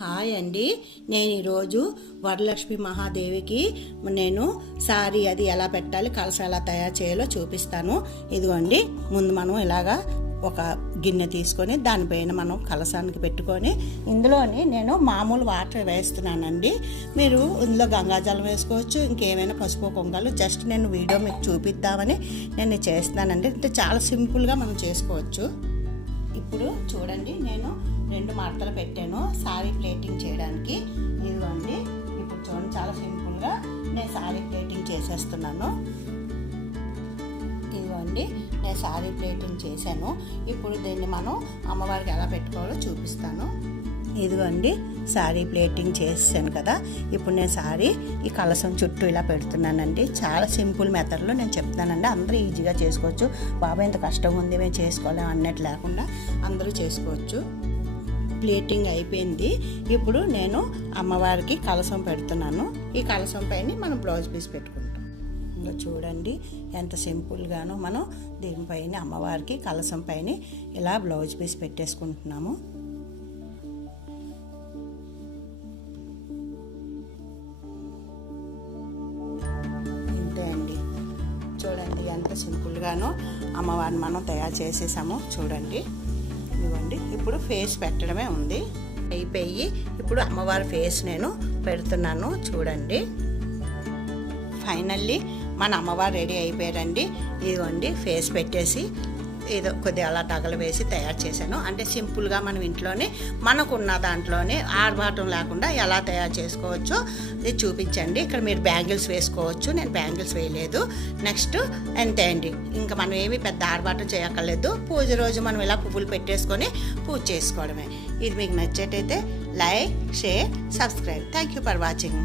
Hi అండి, నేను ఈరోజు వరలక్ష్మి మహాదేవికి నేను సారీ అది ఎలా పెట్టాలి, కలశం ఎలా తయారు చేయాలో చూపిస్తాను. ఇదిగోండి, ముందు మనం ఇలాగా ఒక గిన్నె తీసుకొని దానిపైన మనం కలశానికి పెట్టుకొని ఇందులోని నేను మామూలు వాటర్ వేస్తున్నానండి. మీరు ఇందులో గంగాజలం వేసుకోవచ్చు, ఇంకేమైనా పసుపు కుంకాలు. జస్ట్ నేను వీడియో మీకు చూపిద్దామని నేను చేస్తానండి. అంటే చాలా సింపుల్గా మనం చేసుకోవచ్చు. ఇప్పుడు చూడండి, నేను 2 మడతలు పెట్టాను సారీ ప్లేటింగ్ చేయడానికి. ఇదిగోండి, ఇప్పుడు చూడండి, చాలా సింపుల్గా నేను సారీ ప్లేటింగ్ చేసేస్తున్నాను. ఇదిగోండి, నేను సారీ ప్లేటింగ్ చేశాను. ఇప్పుడు దీన్ని మనం అమ్మవారికి ఎలా పెట్టుకోవాలో చూపిస్తాను. ఇదిగోండి, సారీ ప్లేటింగ్ చేసాను కదా. ఇప్పుడు నేను సారీ ఈ కలశం చుట్టూ ఇలా పెడుతున్నానండి. చాలా సింపుల్ మెథడ్లో నేను చెప్తానండి. అందరూ ఈజీగా చేసుకోవచ్చు. బాబా ఎంత కష్టం ఉంది, మేము చేసుకోలేము అన్నట్టు లేకుండా అందరూ చేసుకోవచ్చు. ప్లేటింగ్ అయిపోయింది. ఇప్పుడు నేను అమ్మవారికి కలశం పెడుతున్నాను. ఈ కలశం పైన మనం బ్లౌజ్ పీస్ పెట్టుకుంటాం. ఇంకా చూడండి, ఎంత సింపుల్గానో మనం దీనిపైన అమ్మవారికి కలశం పైన ఇలా బ్లౌజ్ పీస్ పెట్టేసుకుంటున్నాము. చూడండి, ఎంత సింపుల్గానో అమ్మవారిని మనం తయారు చేసేసాము. చూడండి, ఇవ్వండి, ఇప్పుడు ఫేస్ పెట్టడమే ఉంది. అయిపోయి ఇప్పుడు అమ్మవారి ఫేస్ నేను పెడుతున్నాను. చూడండి, ఫైనల్లీ మన అమ్మవారు రెడీ అయిపోయారండి. ఇదిగోండి, ఫేస్ పెట్టేసి ఏదో కొద్దిగా అలా టగలు వేసి తయారు చేశాను. అంటే సింపుల్గా మనం ఇంట్లోనే మనకున్న దాంట్లోనే ఆర్భాటం లేకుండా ఎలా తయారు చేసుకోవచ్చో ఇది చూపించండి. ఇక్కడ మీరు బ్యాంగిల్స్ వేసుకోవచ్చు, నేను బ్యాంగిల్స్ వేయలేదు. నెక్స్ట్ అంతే అండి, ఇంకా మనం ఏమి పెద్ద ఆర్భాటం చేయక్కర్లేదు. పూజ రోజు మనం ఇలా పువ్వులు పెట్టేసుకొని పూజ చేసుకోవడమే. ఇది మీకు నచ్చేటైతే like, share, subscribe. Thank you for watching.